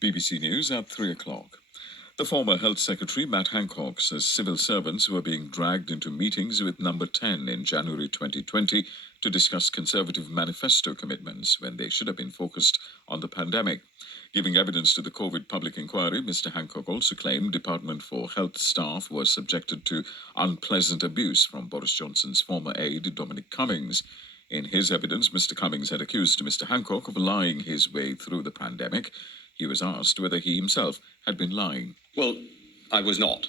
BBC News at 3 o'clock. The former Health Secretary, Matt Hancock, says civil servants were being dragged into meetings with Number 10 in January 2020 to discuss Conservative manifesto commitments when they should have been focused on the pandemic. Giving evidence to the COVID public inquiry, Mr. Hancock also claimed Department for Health staff were subjected to unpleasant abuse from Boris Johnson's former aide, Dominic Cummings. In his evidence, Mr. Cummings had accused Mr. Hancock of lying his way through the pandemic. He was asked whether he himself had been lying. Well, I was not.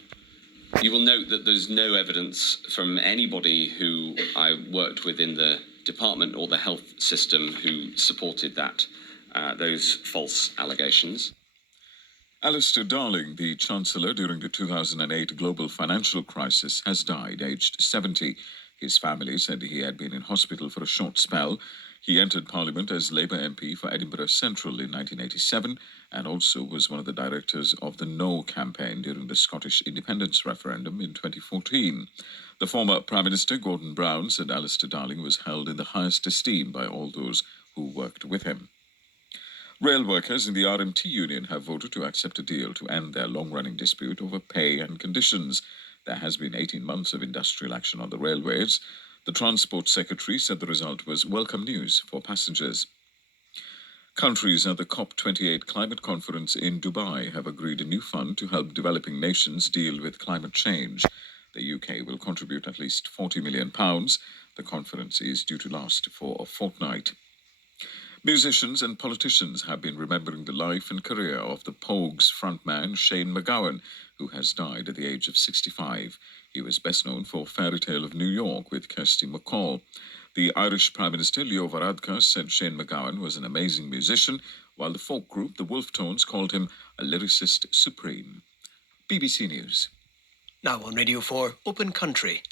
You will note that there's no evidence from anybody who I worked with in the department or the health system who supported those false allegations. Alistair Darling, the Chancellor during the 2008 global financial crisis, has died, aged 70. His family said he had been in hospital for a short spell. He entered Parliament as Labour MP for Edinburgh Central in 1987 and also was one of the directors of the No campaign during the Scottish independence referendum in 2014. The former Prime Minister, Gordon Brown, said Alistair Darling was held in the highest esteem by all those who worked with him. Rail workers in the RMT union have voted to accept a deal to end their long-running dispute over pay and conditions. There has been 18 months of industrial action on the railways. The Transport Secretary said the result was welcome news for passengers. Countries at the COP28 climate conference in Dubai have agreed a new fund to help developing nations deal with climate change. The UK will contribute at least £40 million. The conference is due to last for a fortnight. Musicians and politicians have been remembering the life and career of the Pogues frontman Shane MacGowan, who has died at the age of 65. He was best known for Fairy Tale of New York with Kirsty MacColl. The Irish Prime Minister Leo Varadkar said Shane MacGowan was an amazing musician, while the folk group the Wolf Tones called him a lyricist supreme. BBC News. Now on Radio 4, Open Country.